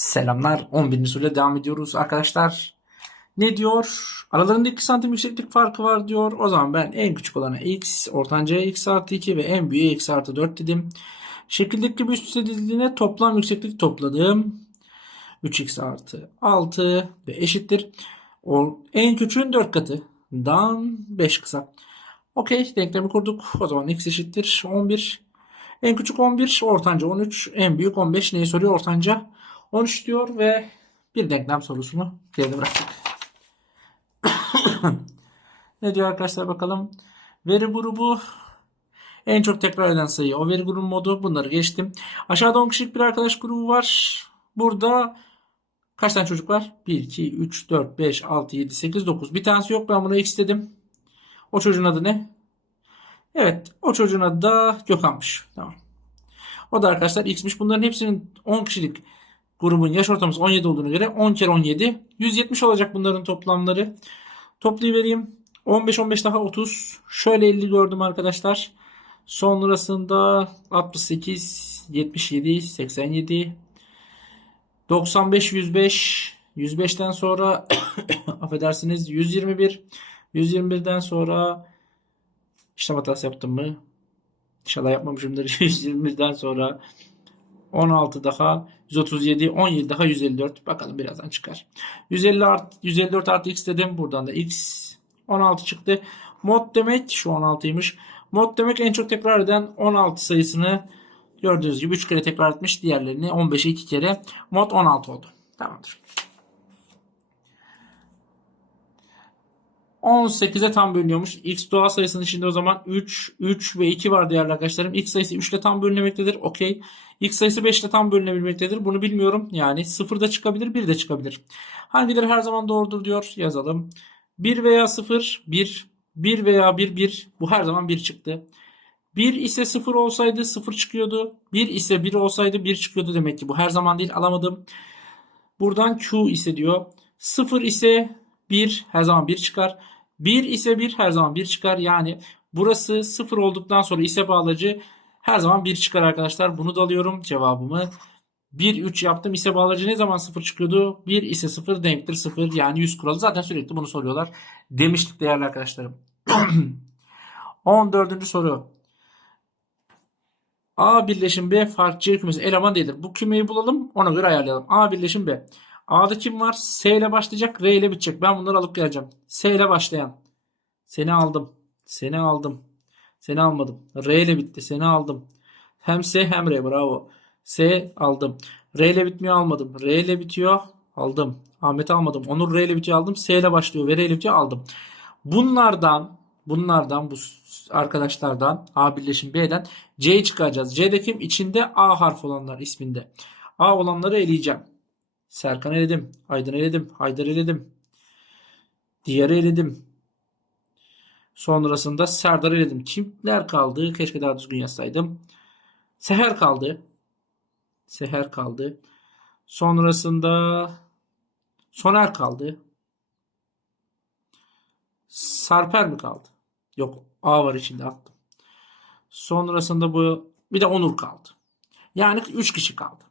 Selamlar. 11. soruyla devam ediyoruz arkadaşlar. Ne diyor? Aralarında 2 santim yükseklik farkı var diyor. O zaman ben en küçük olana x, ortancaya x artı 2 ve en büyüğe x artı 4 dedim. Şekildeki bir üst üste diziliğine toplam yükseklik topladım. 3x artı 6 ve eşittir. O, en küçüğün 4 katından 5 kısa. Okey denklemi kurduk. O zaman x eşittir 11. En küçük 11, ortanca 13, en büyük 15. Neyi soruyor? Ortanca 13 diyor ve bir denklem sorusunu geride bıraktık. ne diyor arkadaşlar bakalım. Veri grubu en çok tekrar eden sayı. O veri grubu modu bunları geçtim. Aşağıda 10 kişilik bir arkadaş grubu var. Burada kaç tane çocuk var? 1, 2, 3, 4, 5, 6, 7, 8, 9. Bir tanesi yok. Ben buna x dedim. O çocuğun adı ne? Evet. O çocuğun adı da Gökhan'mış. Tamam. O da arkadaşlar x'miş. Bunların hepsinin 10 kişilik grubun yaş ortalaması 17 olduğuna göre 10 kere 17 170 olacak bunların toplamları. Toplayıvereyim. 15 15 daha 30. Şöyle 50 gördüm arkadaşlar. Sonrasında 68 77 87 95 105 105'ten sonra affedersiniz 121 121'den sonra işlem hatası yaptım mı? İnşallah yapmamışımdır. 121'den sonra 16 daha 137 17 daha 154 bakalım birazdan çıkar. 150 art 154 artı x dedim. Buradan da x 16 çıktı. Mod demek şu 16'ymış. Mod demek en çok tekrar eden 16 sayısını gördüğünüz gibi 3 kere tekrar etmiş. Diğerlerini 15'e 2 kere. Mod 16 oldu. Tamamdır. 18'e tam bölünüyormuş. X doğal sayısının içinde o zaman 3, 3 ve 2 var değerli arkadaşlarım. X sayısı 3 ile tam bölünemektedir. Okey. X sayısı 5 ile tam bölünebilmektedir. Bunu bilmiyorum. Yani 0 da çıkabilir, 1 de çıkabilir. Hangileri her zaman doğrudur diyor. Yazalım. 1 veya 0, 1. 1 veya 1, 1. Bu her zaman 1 çıktı. 1 ise 0 olsaydı 0 çıkıyordu. 1 ise 1 olsaydı 1 çıkıyordu demek ki. Bu her zaman değil alamadım. Buradan Q ise diyor. 0 ise 1 her zaman 1 çıkar. 1 ise 1 her zaman 1 çıkar. Yani burası 0 olduktan sonra ise bağlacı her zaman 1 çıkar arkadaşlar. Bunu da alıyorum cevabımı. 1 3 yaptım. ise bağlacı ne zaman 0 çıkıyordu? 1 ise 0 denktir 0. Yani 100 kuralı. Zaten sürekli bunu soruyorlar. Demiştik değerli arkadaşlarım. 14. soru. A birleşim B fark C kümesi eleman değildir. Bu kümeyi bulalım ona göre ayarlayalım. A birleşim B. A'da kim var? S ile başlayacak, R ile bitecek. Ben bunları alıp geleceğim. S ile başlayan. Seni aldım. Seni aldım. Seni almadım. R ile bitti. Seni aldım. Hem S hem R. Bravo. S aldım. R ile bitmiyor almadım. R ile bitiyor. Aldım. Ahmet almadım. Onur R ile bitiyor aldım. S ile başlıyor R ile bitiyor aldım. Bunlardan bunlardan bu arkadaşlardan A birleşim B'den C'yi çıkaracağız. C'de kim? İçinde A harf olanlar isminde. A olanları eleyeceğim. Serkan eledim. Aydın eledim. Haydar eledim. Diğeri eledim. Sonrasında Serdar eledim. Kimler kaldı? Keşke daha düzgün yazsaydım. Seher kaldı. Seher kaldı. Sonrasında Soner kaldı. Sarper mi kaldı? Yok. A var içinde attım. Sonrasında bu bir de Onur kaldı. Yani 3 kişi kaldı.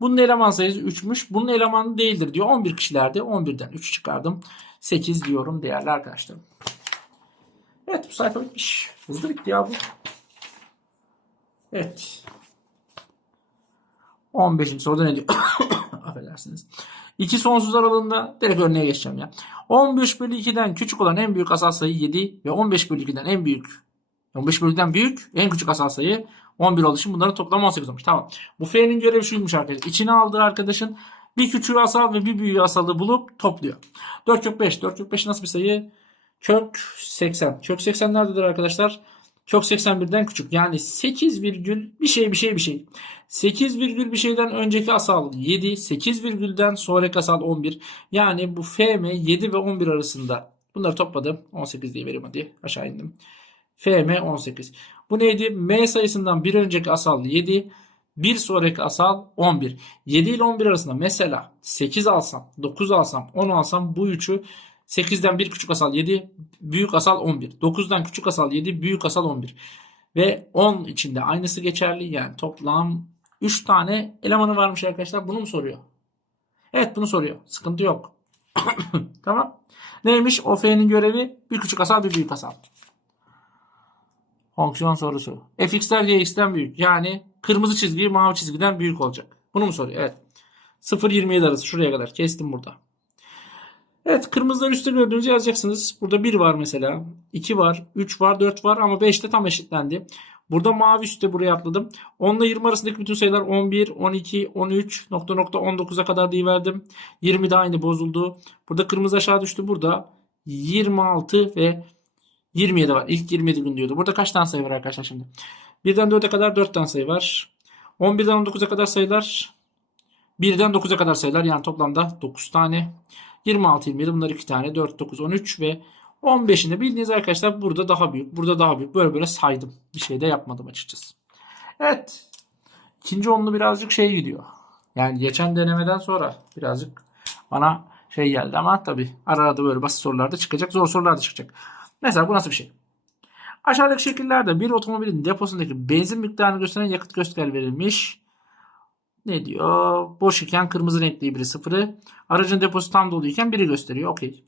Bunun eleman sayısı 3'müş. Bunun elemanı değildir diyor. 11 kişilerde 11'den 3 çıkardım. 8 diyorum değerli arkadaşlarım. Evet bu sayfa bitmiş. Hızlı bitti ya bu. Evet. 15. soruda ne diyor? Affedersiniz. İki sonsuz aralığında direkt örneğe geçeceğim ya. 15 bölü 2'den küçük olan en büyük asal sayı 7 ve 15 bölü 2'den en büyük 15 bölü 2'den büyük en küçük asal sayı 11 olduğu için bunların toplamı 18 olmuş. Tamam. Bu F'nin görevi şuymuş arkadaşlar. İçine aldığı arkadaşın bir küçüğü asal ve bir büyüğü asalı bulup topluyor. 4 kök 5. 4 kök 5 nasıl bir sayı? Kök 80. Kök 80 nerededir arkadaşlar? Kök 81'den küçük. Yani 8 virgül bir şey bir şey bir şey. 8 virgül bir şeyden önceki asal 7. 8 virgülden sonraki asal 11. Yani bu FM 7 ve 11 arasında. Bunları topladım. 18 diye vereyim hadi. Aşağı indim. FM 18. Bu neydi? M sayısından bir önceki asal 7. Bir sonraki asal 11. 7 ile 11 arasında mesela 8 alsam, 9 alsam, 10 alsam bu üçü 8'den bir küçük asal 7, büyük asal 11. 9'dan küçük asal 7, büyük asal 11. Ve 10 içinde aynısı geçerli. Yani toplam 3 tane elemanı varmış arkadaşlar. Bunu mu soruyor? Evet bunu soruyor. Sıkıntı yok. tamam. Neymiş? O F'nin görevi bir küçük asal bir büyük asal. Fonksiyon sorusu. fx'ler gx'ten büyük. Yani kırmızı çizgi mavi çizgiden büyük olacak. Bunu mu soruyor? Evet. 0-27 arası şuraya kadar. Kestim burada. Evet kırmızılar üstte gördüğünüzü yazacaksınız. Burada 1 var mesela. 2 var. 3 var. 4 var. Ama 5 de tam eşitlendi. Burada mavi üstte buraya atladım. 10 ile 20 arasındaki bütün sayılar 11, 12, 13, nokta nokta 19'a kadar verdim. 20 de aynı bozuldu. Burada kırmızı aşağı düştü. Burada 26 ve 27 var. İlk 27 gün diyordu. Burada kaç tane sayı var arkadaşlar şimdi? 1'den 4'e kadar 4 tane sayı var. 11'den 19'a kadar sayılar 1'den 9'a kadar sayılar yani toplamda 9 tane. 26, 27 bunlar 2 tane. 4, 9, 13 ve 15'inde bildiğiniz arkadaşlar burada daha büyük. Burada daha büyük. Böyle böyle saydım. Bir şey de yapmadım açıkçası. Evet. İkinci onlu birazcık şey gidiyor. Yani geçen denemeden sonra birazcık bana şey geldi ama tabi arada böyle basit sorular da çıkacak. Zor sorular da çıkacak. Mesela bu nasıl bir şey? Aşağıdaki şekillerde bir otomobilin deposundaki benzin miktarını gösteren yakıt göster verilmiş. Ne diyor? Boş iken kırmızı renkli biri sıfırı. Aracın deposu tam doluyken biri gösteriyor. Okey.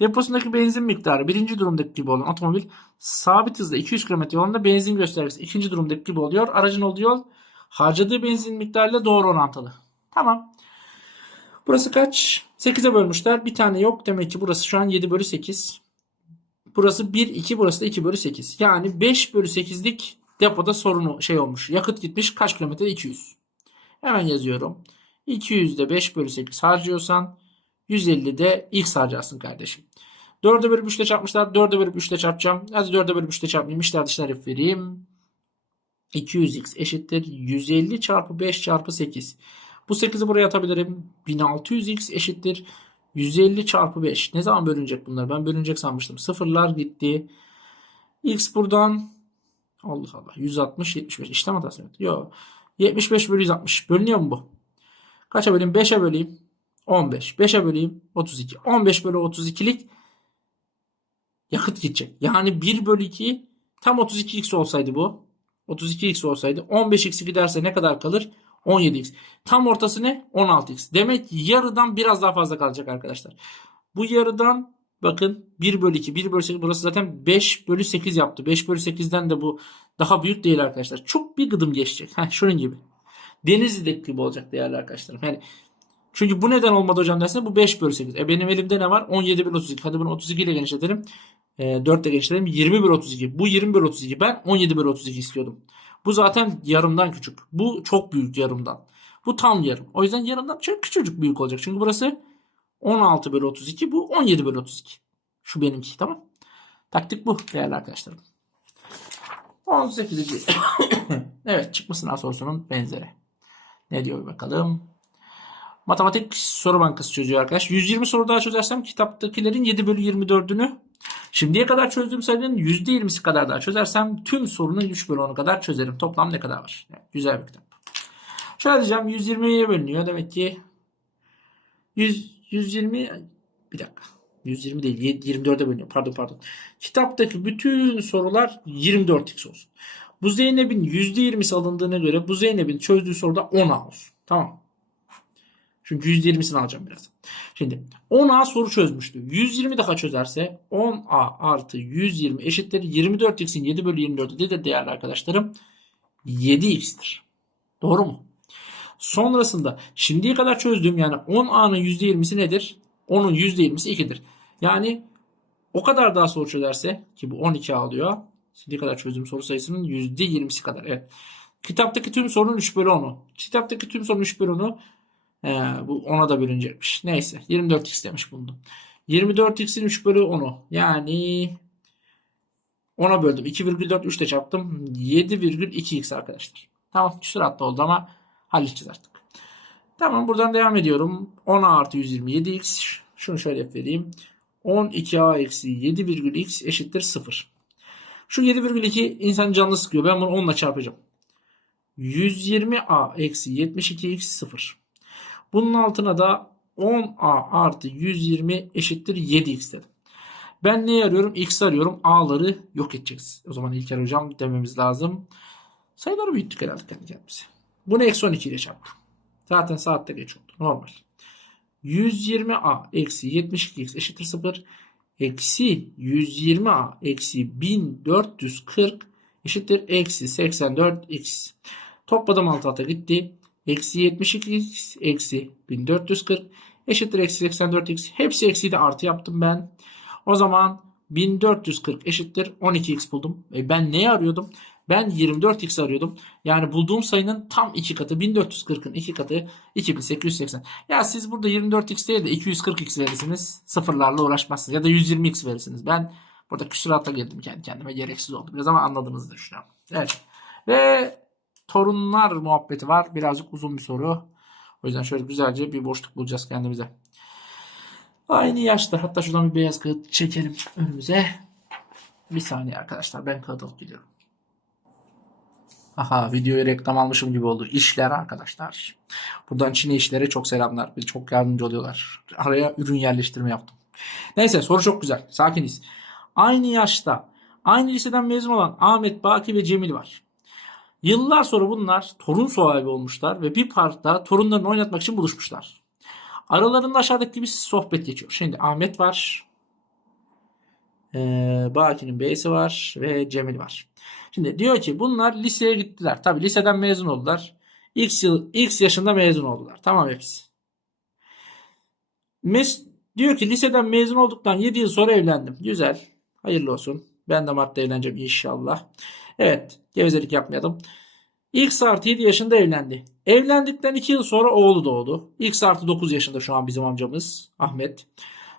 Deposundaki benzin miktarı birinci durumdaki gibi olan otomobil sabit hızda 200 km yolunda benzin göstergesi ikinci durumdaki gibi oluyor. Aracın olduğu yol harcadığı benzin miktarıyla doğru orantılı. Tamam. Burası kaç? 8'e bölmüşler. Bir tane yok. Demek ki burası şu an 7 bölü 8. Burası 1, 2. Burası da 2 bölü 8. Yani 5 bölü 8'lik depoda sorunu şey olmuş. Yakıt gitmiş. Kaç kilometre? 200. Hemen yazıyorum. 200'de 5 bölü 8 harcıyorsan 150'de x harcarsın kardeşim. 4'e bölüp 3'te çarpmışlar. 4'e bölüp 3'te çarpacağım. Hadi 4'e bölüp 3'te çarpmayayım. İşler dışlar hep vereyim. 200x eşittir 150 çarpı 5 çarpı 8. Bu 8'i buraya atabilirim. 1600x eşittir 150 çarpı 5. Ne zaman bölünecek bunlar? Ben bölünecek sanmıştım. Sıfırlar gitti. X buradan Allah Allah 160 75 işlem hatası mı? Yok. 75 bölü 160. Bölünüyor mu bu? Kaça böleyim? 5'e böleyim. 15. 5'e böleyim. 32. 15 bölü 32'lik yakıt gidecek. Yani 1 bölü 2 tam 32x olsaydı bu. 32x olsaydı 15x giderse ne kadar kalır? 17x. Tam ortası ne? 16x. Demek ki yarıdan biraz daha fazla kalacak arkadaşlar. Bu yarıdan bakın 1 bölü 2, 1 bölü 8 burası zaten 5 bölü 8 yaptı. 5 bölü 8'den de bu daha büyük değil arkadaşlar. Çok bir gıdım geçecek. Heh, şunun gibi. Denizli'deki gibi olacak değerli arkadaşlarım. Yani çünkü bu neden olmadı hocam derseniz bu 5 bölü 8. E benim elimde ne var? 17 bölü 32. Hadi bunu 32 ile genişletelim. E, 4 ile genişletelim. 20 bölü 32. Bu 20 bölü 32. Ben 17 bölü 32 istiyordum. Bu zaten yarımdan küçük. Bu çok büyük yarımdan. Bu tam yarım. O yüzden yarımdan çok küçücük büyük olacak. Çünkü burası 16 bölü 32. Bu 17 bölü 32. Şu benimki tamam. Taktik bu değerli arkadaşlarım. 18. evet çıkmış sınav sorusunun benzeri. Ne diyor bakalım. Matematik soru bankası çözüyor arkadaş. 120 soru daha çözersem kitaptakilerin 7 bölü 24'ünü şimdiye kadar çözdüğüm sayının %20'si kadar daha çözersem tüm sorunun 3 bölü 10'u kadar çözerim. Toplam ne kadar var? Yani güzel bir kitap. Şöyle diyeceğim 120'ye bölünüyor. Demek ki 100, 120 bir dakika. 120 değil 24'e bölünüyor. Pardon pardon. Kitaptaki bütün sorular 24x olsun. Bu Zeynep'in %20'si alındığına göre bu Zeynep'in çözdüğü soruda 10A olsun. Tamam. Çünkü %20'sini alacağım biraz. Şimdi 10A soru çözmüştü. 120 daha çözerse 10A artı 120 eşittir 24x'in 7 bölü 24'ü de değerli arkadaşlarım 7x'tir. Doğru mu? Sonrasında şimdiye kadar çözdüğüm yani 10A'nın %20'si nedir? 10'un %20'si 2'dir. Yani o kadar daha soru çözerse ki bu 12 alıyor. Şimdiye kadar çözdüğüm soru sayısının %20'si kadar. Evet. Kitaptaki tüm sorunun 3 bölü 10'u. Kitaptaki tüm sorunun 3 bölü 10'u ee, bu 10'a da bölünecekmiş. Neyse 24x demiş buldum. 24x'in 3 bölü 10'u. Yani 10'a böldüm. 2,4 3 de çarptım. 7,2x arkadaşlar. Tamam küsuratlı oldu ama halledeceğiz artık. Tamam buradan devam ediyorum. 10a artı 127x. Şunu şöyle vereyim. 12a eksi 7,x eşittir 0. Şu 7,2 insan canlı sıkıyor. Ben bunu 10 ile çarpacağım. 120a eksi 72x 0. Bunun altına da 10a artı 120 eşittir 7x dedim. Ben neyi arıyorum? X arıyorum. A'ları yok edeceğiz. O zaman İlker hocam dememiz lazım. Sayıları büyüttük herhalde kendi kendimize. Bunu eksi 12 ile çarptım. Zaten saatte geç oldu. Normal. 120a eksi 72x eşittir 0. Eksi 120a eksi 1440 eşittir eksi 84x. Topladım alt alta gitti. Eksi 72x eksi 1440 eşittir eksi 84x. Hepsi eksi de artı yaptım ben. O zaman 1440 eşittir 12x buldum. E ben neyi arıyordum? Ben 24x arıyordum. Yani bulduğum sayının tam 2 katı 1440'ın 2 katı 2880. Ya siz burada 24x değil de 240x verirsiniz. Sıfırlarla uğraşmazsınız. Ya da 120x verirsiniz. Ben burada küsurata girdim kendi kendime. Gereksiz oldu. Biraz ama anladığınızı düşünüyorum. Evet. Ve torunlar muhabbeti var. Birazcık uzun bir soru. O yüzden şöyle güzelce bir boşluk bulacağız kendimize. Aynı yaşta. Hatta şuradan bir beyaz kağıt çekelim önümüze. Bir saniye arkadaşlar. Ben kağıt alıp geliyorum. Aha videoyu reklam almışım gibi oldu. İşler arkadaşlar. Buradan Çin'e işlere çok selamlar. Çok yardımcı oluyorlar. Araya ürün yerleştirme yaptım. Neyse soru çok güzel. Sakiniz. Aynı yaşta aynı liseden mezun olan Ahmet, Baki ve Cemil var. Yıllar sonra bunlar torun sahibi olmuşlar ve bir parkta torunlarını oynatmak için buluşmuşlar. Aralarında aşağıdaki gibi sohbet geçiyor. Şimdi Ahmet var. Ee, Baki'nin B'si var ve Cemil var. Şimdi diyor ki bunlar liseye gittiler. Tabi liseden mezun oldular. X yıl X yaşında mezun oldular. Tamam hepsi. Mes diyor ki liseden mezun olduktan 7 yıl sonra evlendim. Güzel. Hayırlı olsun. Ben de Mart'ta evleneceğim inşallah. Evet. Gevezelik yapmayalım. X artı 7 yaşında evlendi. Evlendikten 2 yıl sonra oğlu doğdu. X artı 9 yaşında şu an bizim amcamız Ahmet.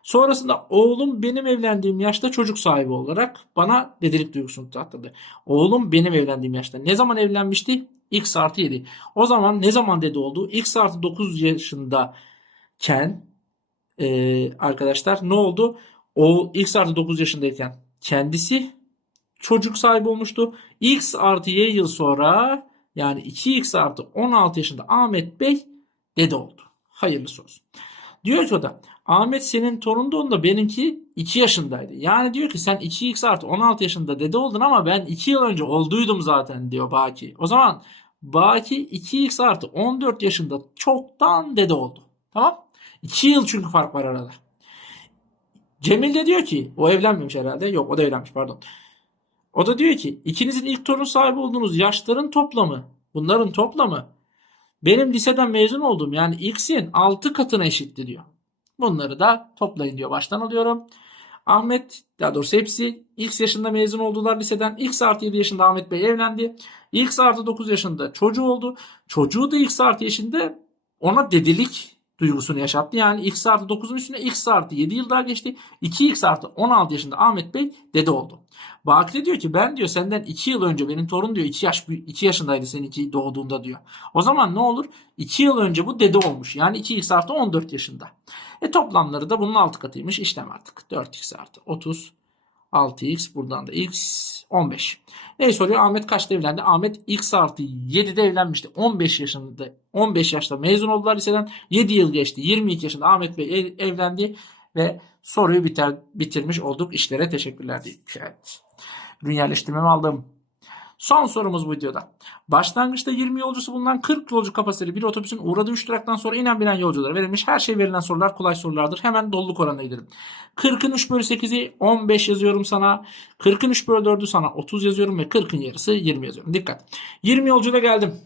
Sonrasında oğlum benim evlendiğim yaşta çocuk sahibi olarak bana dedelik duygusunu tattırdı. Oğlum benim evlendiğim yaşta. Ne zaman evlenmişti? X artı 7. O zaman ne zaman dede oldu? X artı 9 yaşındayken e, arkadaşlar ne oldu? O X artı 9 yaşındayken kendisi çocuk sahibi olmuştu. X artı Y yıl sonra yani 2X artı 16 yaşında Ahmet Bey dede oldu. Hayırlısı olsun. Diyor ki o da Ahmet senin torun doğduğunda benimki 2 yaşındaydı. Yani diyor ki sen 2x artı 16 yaşında dede oldun ama ben 2 yıl önce olduydum zaten diyor Baki. O zaman Baki 2x artı 14 yaşında çoktan dede oldu. Tamam? 2 yıl çünkü fark var arada. Cemil de diyor ki o evlenmemiş herhalde. Yok o da evlenmiş pardon. O da diyor ki ikinizin ilk torun sahibi olduğunuz yaşların toplamı bunların toplamı benim liseden mezun olduğum yani x'in 6 katına eşitti diyor. Bunları da toplayın diyor. Baştan alıyorum. Ahmet daha doğrusu hepsi X yaşında mezun oldular liseden. X artı 7 yaşında Ahmet Bey evlendi. X artı 9 yaşında çocuğu oldu. Çocuğu da X artı yaşında ona dedelik duygusunu yaşattı. Yani X artı 9'un üstüne X artı 7 yıl daha geçti. 2X artı 16 yaşında Ahmet Bey dede oldu. Baki de diyor ki ben diyor senden 2 yıl önce benim torun diyor 2 yaş 2 yaşındaydı seninki doğduğunda diyor. O zaman ne olur? 2 yıl önce bu dede olmuş. Yani 2X artı 14 yaşında. E toplamları da bunun 6 katıymış. İşlem artık. 4X artı 30 6x buradan da x 15. Neyi soruyor? Ahmet kaçta evlendi? Ahmet x artı 7'de evlenmişti. 15 yaşında 15 yaşta mezun oldular liseden. 7 yıl geçti. 22 yaşında Ahmet Bey ev- evlendi ve soruyu biter, bitirmiş olduk. İşlere teşekkürler diye. Evet. Yerleştirmemi aldım. Son sorumuz bu videoda. Başlangıçta 20 yolcusu bulunan 40 yolcu kapasiteli bir otobüsün uğradığı 3 duraktan sonra inen binen yolculara verilmiş. Her şey verilen sorular kolay sorulardır. Hemen doluluk oranına gidelim. 40'ın 3 bölü 8'i 15 yazıyorum sana. 40'ın 3 bölü 4'ü sana 30 yazıyorum ve 40'ın yarısı 20 yazıyorum. Dikkat. 20 yolcuyla geldim.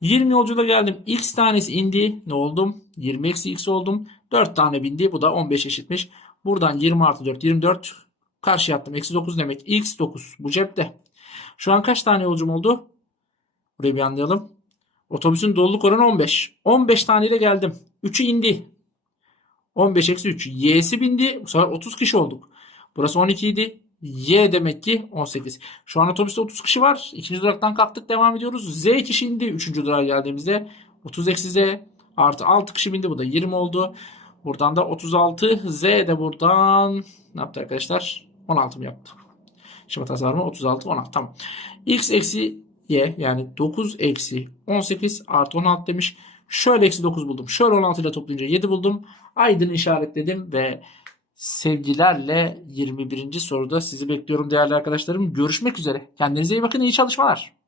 20 yolcuyla geldim. X tanesi indi. Ne oldum? 20 eksi x oldum. 4 tane bindi. Bu da 15 eşitmiş. Buradan 20 artı 4 24. Karşı attım. Eksi 9 demek. X 9. Bu cepte. Şu an kaç tane yolcum oldu? Burayı bir anlayalım. Otobüsün doluluk oranı 15. 15 taneyle geldim. 3'ü indi. 15 eksi 3. Y'si bindi. Bu sefer 30 kişi olduk. Burası 12 idi. Y demek ki 18. Şu an otobüste 30 kişi var. İkinci duraktan kalktık devam ediyoruz. Z kişi indi. Üçüncü durağa geldiğimizde 30 eksi Z artı 6 kişi bindi. Bu da 20 oldu. Buradan da 36. Z de buradan ne yaptı arkadaşlar? 16 mı yaptı? Şimdi hatası var mı? 36, 16. Tamam. X eksi Y yani 9 eksi 18 artı 16 demiş. Şöyle eksi 9 buldum. Şöyle 16 ile toplayınca 7 buldum. Aydın işaretledim ve sevgilerle 21. soruda sizi bekliyorum değerli arkadaşlarım. Görüşmek üzere. Kendinize iyi bakın. İyi çalışmalar.